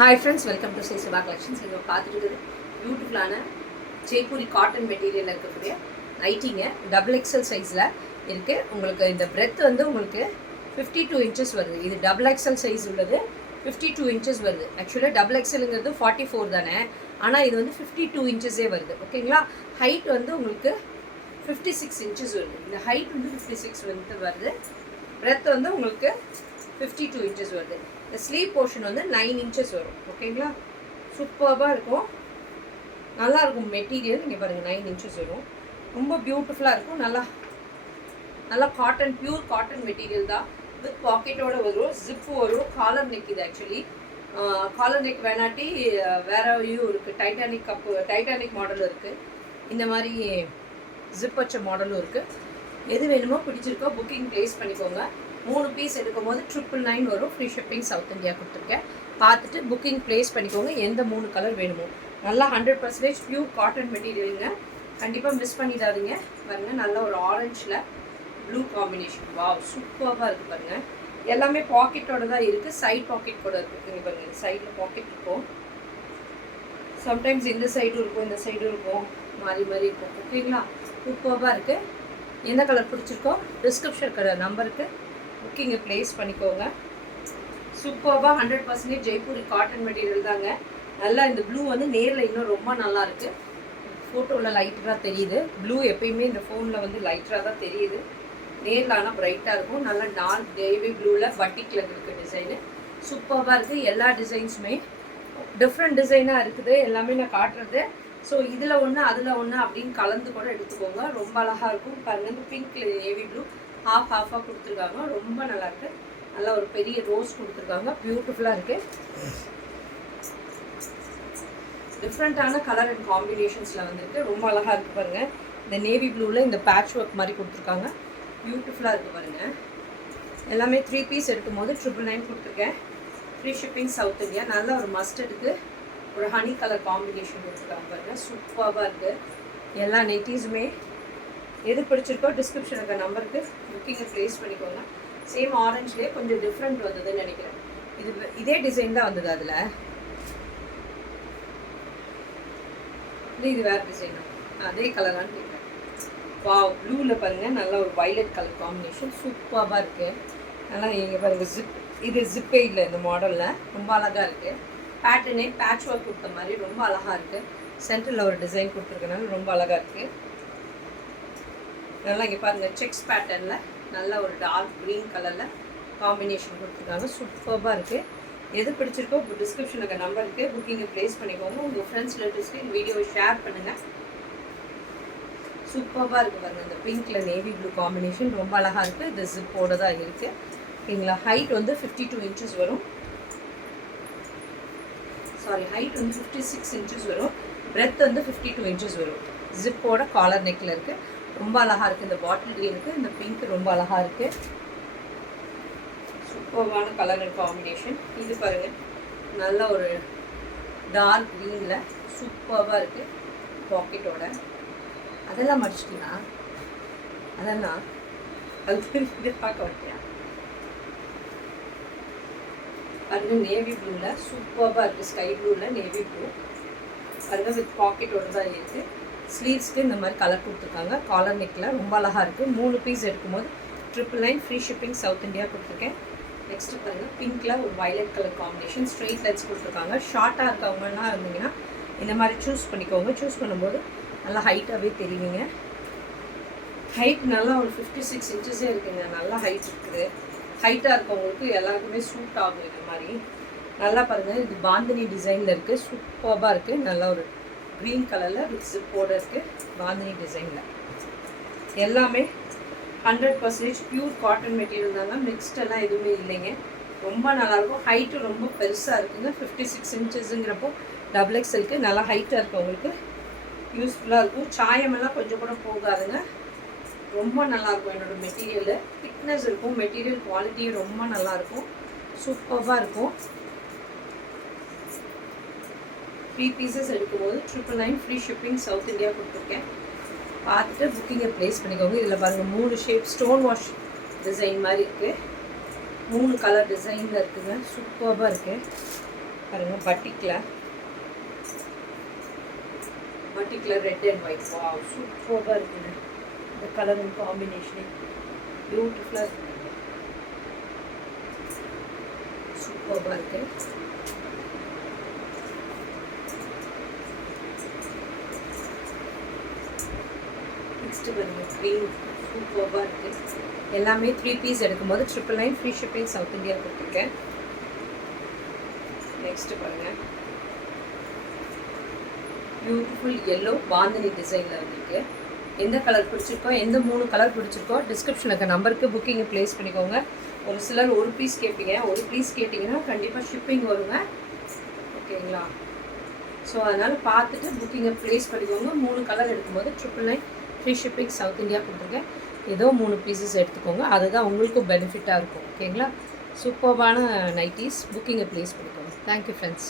Hi friends, welcome to Say Siva Collections. இங்க பார்த்துட்டு இருக்குது பியூட்டிஃபுல்லான ஜெய்ப்பூரி காட்டன் மெட்டீரியலில் இருக்கக்கூடிய நைட்டிங்க டபுள் எக்ஸல் சைஸில் இருக்குது. உங்களுக்கு இந்த பிரெத் வந்து உங்களுக்கு 52 inches வருது. இது டபுள் எக்ஸல் சைஸ் உள்ளது 52 inches வருது. ஆக்சுவலாக டபுள் எக்ஸலுங்கிறது 44 தானே, ஆனால் இது வந்து 52 inches வருது. ஓகேங்களா? ஹைட் வந்து உங்களுக்கு 56 inches வருது. இந்த ஹைட் வந்து 56 வந்து வருது. பிரெத் வந்து உங்களுக்கு 52 inches வருது. இந்த ஸ்லீவ் போர்ஷன் வந்து 9 inches வரும். ஓகேங்களா? சூப்பராக இருக்கும், நல்லா இருக்கும் மெட்டீரியல். இங்கே பாருங்கள் 9 inches வரும். ரொம்ப பியூட்டிஃபுல்லாக இருக்கும். நல்லா காட்டன், பியூர் காட்டன் மெட்டீரியல் தான். வித் பாக்கெட்டோட வரும், ஜிப்பு வரும், காலர் நெக். இது ஆக்சுவலி காலர் நெக் வேணாட்டி வேறையும் இருக்குது. டைட்டானிக் மாடலும் இருக்குது, இந்த மாதிரி ஜிப் வச்ச மாடலும் இருக்குது. எது வேணுமோ பிடிச்சிருக்கோ புக்கிங் ப்ளேஸ் பண்ணிக்கோங்க. 3 பீஸ் எடுக்கும் போது 999 வரும். ஃப்ரீ ஷிப்பிங் சவுத் இந்தியா கொடுத்துருக்கேன். பார்த்துட்டு புக்கிங் ப்ளேஸ் பண்ணிக்கோங்க. எந்த 3 கலர் வேணுமோ. நல்லா 100% பியூர் காட்டன் மெட்டீரியலுங்க. கண்டிப்பாக மிஸ் பண்ணிடாதீங்க. பாருங்கள், நல்ல ஒரு ஆரஞ்சில் ப்ளூ காம்பினேஷன். வாவ், சூப்பராக இருக்குது பாருங்கள். எல்லாமே பாக்கெட்டோட தான் இருக்குது, சைட் பாக்கெட் கூட இருக்குது. இங்கே பாருங்கள், சைடில் பாக்கெட் இருக்கும். சம்டைம்ஸ் இந்த சைடும் இருக்கும், இந்த சைடும் இருக்கும், மாறி மாறி இருக்கும். ஓகேங்களா? சூப்பராக இருக்குது. எந்த கலர் பிடிச்சிருக்கோ டிஸ்கிரிப்ஷன் நம்பருக்கு புக்கிங்கை ப்ளேஸ் பண்ணிக்கோங்க. சூப்பராக 100% ஜெய்ப்பூரி காட்டன் மெட்டீரியல் தாங்க. நல்லா இந்த ப்ளூ வந்து நேரில் இன்னும் ரொம்ப நல்லா இருக்குது. ஃபோட்டோவில் லைட்டராக தெரியுது. ப்ளூ எப்பயுமே இந்த ஃபோனில் வந்து லைட்டராக தான் தெரியுது, நேரில் ஆனால் ப்ரைட்டாக இருக்கும். நல்லா டார்க் நேவி ப்ளூவில் பட்டிக்கில் இருக்குது டிசைனு. சூப்பராக இருக்குது. எல்லா டிசைன்ஸுமே டிஃப்ரெண்ட் டிசைனாக இருக்குது. எல்லாமே நான் காட்டுறது. ஸோ இதில் ஒன்று அதில் ஒன்று அப்படின்னு கலந்து கூட எடுத்துக்கோங்க. ரொம்ப அழகாக இருக்கும். பாருங்கள், இந்த பிங்க்கில் நேவி ப்ளூ ஹாஃபாக கொடுத்துருக்காங்க. ரொம்ப நல்லாயிருக்கு. நல்லா ஒரு பெரிய ரோஸ் கொடுத்துருக்காங்க. பியூட்டிஃபுல்லாக இருக்குது. டிஃப்ரெண்ட்டான கலர் அண்ட் காம்பினேஷன்ஸில் வந்துருக்கு. ரொம்ப அழகாக இருக்குது பாருங்கள். இந்த நேவி ப்ளூவில் இந்த பேட்ச் ஒர்க் மாதிரி கொடுத்துருக்காங்க. பியூட்டிஃபுல்லாக இருக்குது பாருங்கள். எல்லாமே 3 பீஸ் எடுக்கும் போது 999 கொடுத்துருக்கேன். Free shipping south India. நல்ல ஒரு மஸ்டர்டுக்கு ஒரு ஹனி கலர் காம்பினேஷன் கொடுத்துருக்காங்க பாருங்கள். சூப்பராக இருக்குது. எல்லா நெட்டிஸுமே எது பிடிச்சிருக்கோ டிஸ்கிரிப்ஷன் இருக்க நம்பருக்கு புக்கிங்கை ப்ளேஸ் பண்ணிக்கோங்க. சேம் ஆரஞ்சுலேயே கொஞ்சம் டிஃப்ரெண்ட் வந்ததுன்னு நினைக்கிறேன். இதே டிசைன் தான் வந்தது. அதில் இது வேறு டிசைனா? அதே கலரான்னு கேட்குறேன். வாவ், ப்ளூவில் பாருங்கள், நல்ல ஒரு வைலட் கலர் காம்பினேஷன். சூப்பராக இருக்குது. நல்லா இங்கே பாருங்கள், இது ஜிப்பே இல்லை இந்த மாடலில். ரொம்ப அழகாக இருக்குது. பேட்டர்னே பேட்ச் ஒர்க் கொடுத்த மாதிரி ரொம்ப அழகாக இருக்குது. சென்டரில் ஒரு டிசைன் கொடுத்துருக்கனால ரொம்ப அழகாக இருக்குது. நல்லா இங்கே பாருங்கள், செக்ஸ் பேட்டர்னில் நல்ல ஒரு டார்க் க்ரீன் கலரில் காம்பினேஷன் கொடுத்துருக்காங்க. சூப்பராக இருக்குது. எது பிடிச்சிருக்கோ டிஸ்கிரிப்ஷனில் இருக்க நம்பருக்கு புக்கிங்கை ப்ளேஸ் பண்ணிக்கோங்க. உங்கள் ஃப்ரெண்ட்ஸ் ரிலேட்டிவ்ஸ்க்கு இந்த வீடியோவை ஷேர் பண்ணுங்கள். சூப்பராக இருக்குது பாருங்கள். இந்த பிங்க்கில் நேவி ப்ளூ காம்பினேஷன் ரொம்ப அழகாக இருக்குது. இது ஜிப்போடு தான் இருக்குது. ஓகேங்களா? ஹைட் வந்து 52 inches வரும். ஹைட் வந்து 56 inches வரும். பிரெத் வந்து 52 inches வரும். ஜிப்போட காலர் நெக்கில் இருக்குது. ரொம்ப அழகாக இருக்குது. இந்த பாட்டில் க்ரீனுக்கு இந்த பிங்க் ரொம்ப அழகாக இருக்குது. சூப்பரான கலர் அண்ட் காம்பினேஷன். இது பாருங்கள், நல்ல ஒரு டார்க் க்ரீனில் சூப்பராக இருக்குது பாக்கெட்டோட. அதெல்லாம் மடிச்சிட்டிங்களா? அதெல்லாம் அது இது பார்க்க வைக்கிறேன். அது நேவி ப்ளூவில் சூப்பராக இருக்குது. ஸ்கை ப்ளூவில் நேவி ப்ளூ பாருங்கள், வித் பாக்கெட்டோடு தான் இருக்குது. ஸ்லீவ்ஸ்க்கு இந்த மாதிரி கலர் கொடுத்துருக்காங்க. காலர் நெக்கில் ரொம்ப அழகாக இருக்குது. 3 பீஸ் எடுக்கும்போது 999 ஃப்ரீ ஷிப்பிங் சவுத் இந்தியா கொடுத்துருக்கேன். நெக்ஸ்ட்டு பாருங்கள், பிங்க்கில் ஒரு violet colour combination. Straight lights கொடுத்துருக்காங்க. ஷார்ட்டாக இருக்கவங்கலாம் இருந்தீங்கன்னா இந்த மாதிரி சூஸ் பண்ணிக்கோங்க. சூஸ் பண்ணும்போது நல்லா ஹைட்டாகவே தெரியுங்க. ஹைட் நல்லா ஒரு 56 inches இருக்குங்க. நல்லா ஹைட் இருக்குது. ஹைட்டாக இருக்கவங்களுக்கு எல்லாருக்குமே சூட் ஆகும் இது மாதிரி. நல்லா பாருங்கள், இது பாந்தினி டிசைனில் இருக்குது. சூப்பராக இருக்குது. நல்லா ஒரு க்ரீன் கலரில் வித் ஜிப்போட இருக்குது. பாந்தினி டிசைனில் எல்லாமே 100% பியூர் காட்டன் மெட்டீரியல் தாங்க. மிக்ஸ்டெல்லாம் எதுவுமே இல்லைங்க. ரொம்ப நல்லாயிருக்கும். ஹைட்டு ரொம்ப பெருசாக இருக்குங்க. 56 inchesங்கிறப்போ டபுள் எக்ஸலுக்கு நல்லா ஹைட்டாக இருக்கவங்களுக்கு யூஸ்ஃபுல்லாக இருக்கும். சாயமெல்லாம் கொஞ்சம் கூட போகாதுங்க. ரொம்ப நல்லாயிருக்கும். என்னோடய மெட்டீரியலு திக்னஸ் இருக்கும். மெட்டீரியல் குவாலிட்டியும் ரொம்ப நல்லாயிருக்கும். சூப்பராக இருக்கும். 3 பீசஸ் எடுக்கும்போது 999 ஃப்ரீ ஷிப்பிங் சவுத் இந்தியா கொடுத்துருக்கேன். பார்த்துட்டு புக்கிங்கை ப்ளேஸ் பண்ணிக்கோங்க. இதில் பாருங்கள், 3 ஷேப் ஸ்டோன் வாஷ் டிசைன் மாதிரி இருக்குது. 3 கலர் டிசைனில் இருக்குதுங்க. சூப்பராக இருக்குது. பாருங்கள் பட்டிக்கில் ரெட் அண்ட் ஒயிட். வா, சூப்பராக இருக்குங்க இந்த கலர் காம்பினேஷனே. பியூட்டிஃபுல்லாக இருக்கு, சூப்பராக இருக்கு. நெக்ஸ்ட்டு பாருங்கள் க்ரீன், சூப்பராக இருக்குது. எல்லாமே 3 பீஸ் எடுக்கும்போது 999 ஃப்ரீ ஷிப்பிங் சவுத் இந்தியா கொடுத்துருக்கேன். நெக்ஸ்ட்டு பாருங்கள் பியூட்டிஃபுல் எல்லோ பாந்தினி டிசைனில் வந்துருக்கு. எந்த கலர் பிடிச்சிருக்கோ, எந்த 3 கலர் பிடிச்சிருக்கோ டிஸ்கிரிப்ஷனில் இருக்க நம்பருக்கு புக்கிங்கை ப்ளேஸ் பண்ணிக்கோங்க. ஒரு சிலர் ஒரு பீஸ் கேட்பீங்க, ஒரு பீஸ் கேட்டிங்கன்னா கண்டிப்பாக ஷிப்பிங் வருங்க, ஓகேங்களா? ஸோ அதனால் பார்த்துட்டு புக்கிங்கை ப்ளேஸ் பண்ணிக்கோங்க. 3 கலர் எடுக்கும்போது 999 ஃப்ரீ ஷிப்பிங் சவுத் இந்தியா கொடுத்துருக்கேன். ஏதோ 3 பீசஸ் எடுத்துக்கோங்க, அதுதான் உங்களுக்கும் பெனிஃபிட்டாக இருக்கும், ஓகேங்களா? சூப்பர்பான நைட்டிஸ், புக்கிங்கை ப்ளேஸ் பண்ணிக்கோங்க. Thank you friends.